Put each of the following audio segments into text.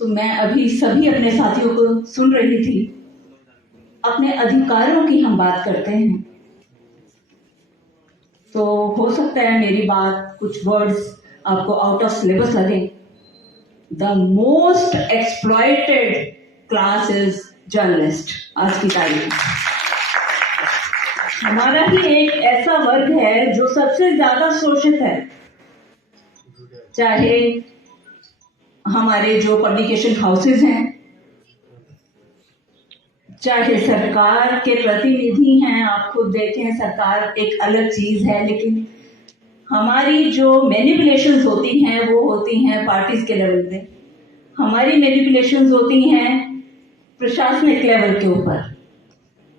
तो मैं अभी सभी अपने साथियों को सुन रही थी। अपने अधिकारों की हम बात करते हैं, तो हो सकता है मेरी बात कुछ वर्ड्स आपको आउट ऑफ सिलेबस लगे। The most exploited class is journalist. आज की तारीख में हमारा ही एक ऐसा वर्ग है जो सबसे ज्यादा शोषित है, चाहे हमारे जो पब्लिकेशन हाउसेज हैं, चाहे सरकार के प्रतिनिधि हैं। आप खुद देखें, सरकार एक अलग चीज है, लेकिन हमारी जो मैनिपुलेशंस होती हैं वो होती हैं पार्टीज के लेवल पे। हमारी मैनिपुलेशंस होती हैं प्रशासनिक लेवल के ऊपर।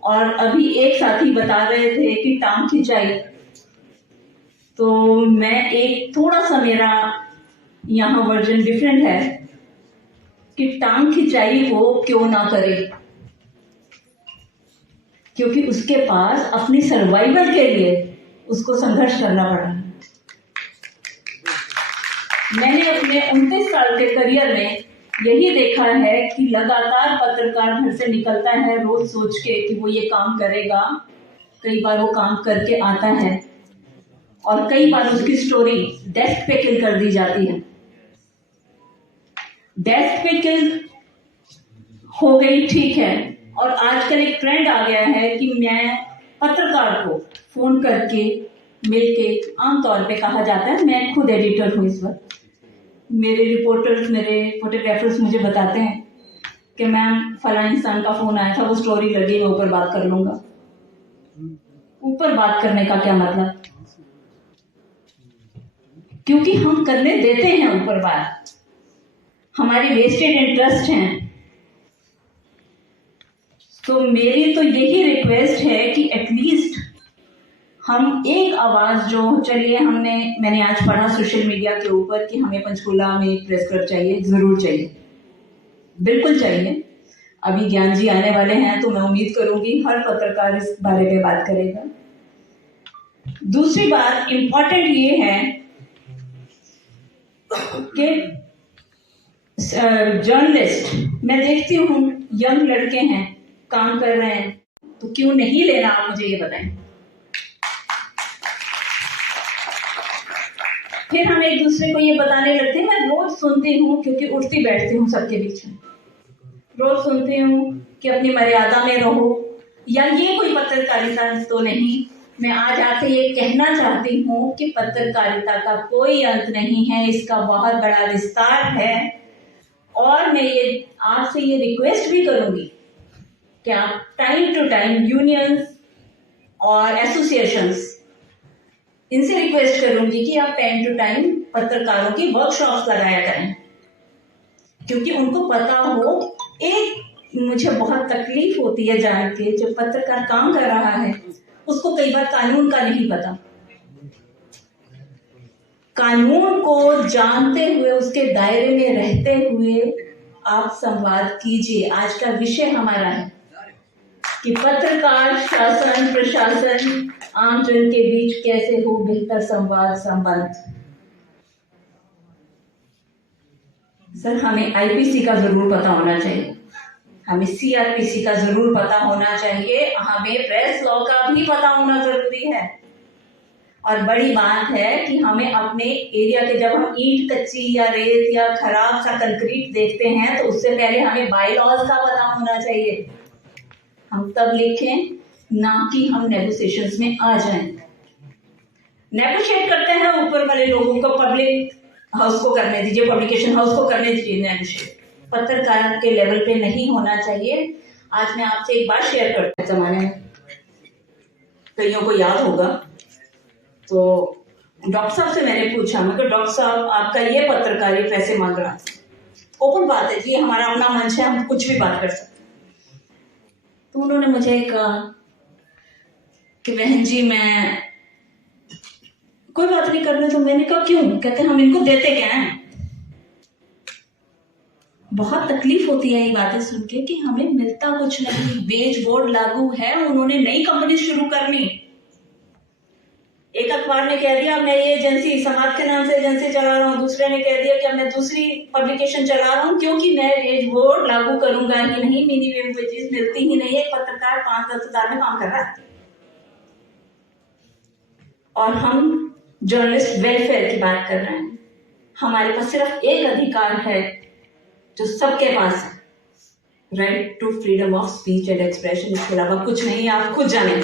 और अभी एक साथी बता रहे थे कि टांग खिंचाई, तो मैं एक थोड़ा सा मेरा यहाँ वर्जन डिफरेंट है कि टांग खिंचाई को क्यों ना करे, क्योंकि उसके पास अपनी सर्वाइवल के लिए उसको संघर्ष करना पड़ा। मैंने अपने 29 साल के करियर में यही देखा है कि लगातार पत्रकार घर से निकलता है रोज सोच के कि वो ये काम करेगा। कई बार वो काम करके आता है और कई बार उसकी स्टोरी डेस्क पे किल कर दी जाती है। डेस्क पे किल हो गई, ठीक है। और आजकल एक ट्रेंड आ गया है कि मैं पत्रकार को फोन करके मिलके, आमतौर पे कहा जाता है, मैं खुद एडिटर हूँ इस वक्त, मेरे रिपोर्टर्स, मेरे फोटोग्राफर्स मुझे बताते हैं कि मैम फला इंसान का फोन आया था, वो स्टोरी लगी, मैं ऊपर बात कर लूंगा। ऊपर बात करने का क्या मतलब? क्योंकि हम करने देते हैं ऊपर बात, हमारी वेस्टेड इंटरेस्ट हैं। तो मेरी तो यही रिक्वेस्ट है कि एटलीस्ट हम एक आवाज जो, चलिए मैंने आज पढ़ा सोशल मीडिया के ऊपर कि हमें पंचकूला में एक प्रेस क्लब चाहिए, जरूर चाहिए, बिल्कुल चाहिए। अभी ज्ञान जी आने वाले हैं तो मैं उम्मीद करूंगी हर पत्रकार इस बारे में बात करेगा। दूसरी बात इंपॉर्टेंट ये है कि जर्नलिस्ट, मैं देखती हूँ यंग लड़के हैं, काम कर रहे हैं, तो क्यों नहीं लेना, आप मुझे ये बताएं। फिर हम एक दूसरे को ये बताने लगते हैं। मैं रोज सुनती हूँ, क्योंकि उठती बैठती हूँ सबके बीच में, रोज सुनती हूँ कि अपनी मर्यादा में रहो, या ये कोई पत्रकारिता तो नहीं। मैं आज आपसे ये कहना चाहती हूँ कि पत्रकारिता का कोई अंत नहीं है, इसका बहुत बड़ा विस्तार है। और मैं ये आपसे ये रिक्वेस्ट भी करूंगी कि आप टाइम टू टाइम यूनियंस और एसोसिएशंस, इनसे रिक्वेस्ट करूंगी कि आप टाइम टू टाइम पत्रकारों की वर्कशॉप्स लगाया करें, क्योंकि उनको पता हो। एक मुझे बहुत तकलीफ होती है जान के, जब पत्रकार काम कर रहा है उसको कई बार कानून का नहीं पता। कानून को जानते हुए, उसके दायरे में रहते हुए आप संवाद कीजिए। आज का विषय हमारा है कि पत्रकार, शासन, प्रशासन, आमजन के बीच कैसे हो बेहतर संवाद संबंध। सर, हमें आईपीसी का जरूर पता होना चाहिए, हमें सीआरपीसी का जरूर पता होना चाहिए, हमें प्रेस लॉ का भी पता होना जरूरी है। और बड़ी बात है कि हमें अपने एरिया के, जब हम ईंट कच्ची या रेत या खराब सा कंक्रीट देखते हैं तो उससे पहले हमें बाई लॉज का पता होना चाहिए। हम तब लिखें, ना कि हम नेगोशिएशंस में आ जाएं। नेगोशिएट करते हैं ऊपर वाले लोगों को, पब्लिक हाउस को करने दीजिए, पब्लिकेशन हाउस को करने दीजिए नेगोशिएट, पत्रकार के लेवल पे नहीं होना चाहिए। आज मैं आपसे एक बात शेयर करते हैं, जमाने में कईयों को याद होगा, तो डॉक्टर साहब से मैंने पूछा, मैं कहा डॉक्टर साहब आपका ये पत्रकार ये पैसे मांग रहा, ओपन बात है जी, हमारा अपना मंच है, हम कुछ भी बात कर सकते। तो उन्होंने मुझे कहा कि बहन जी मैं कोई बात नहीं करने। तो मैंने कहा क्यों? कहते हम इनको देते क्या हैं। बहुत तकलीफ होती है ये बातें सुन के कि हमें मिलता कुछ नहीं। वेज बोर्ड लागू है, उन्होंने नई कंपनी शुरू करनी, एक अखबार ने कह दिया मैं ये एजेंसी समाज के नाम से एजेंसी चला रहा हूँ, दूसरे ने कह दिया कि मैं दूसरी पब्लिकेशन चला रहा हूँ क्योंकि मैं वेज बोर्ड लागू करूंगा ही नहीं, मिनिमम वेजेस मिलती ही नहीं है, एक पत्रकार 5-10 हजार में काम कर रहा है। और हम जर्नलिस्ट वेलफेयर की बात कर रहे हैं। हमारे पास सिर्फ एक अधिकार है जो सबके पास है, right to freedom of speech and expression. इसके अलावा कुछ नहीं, आप खुद जाने।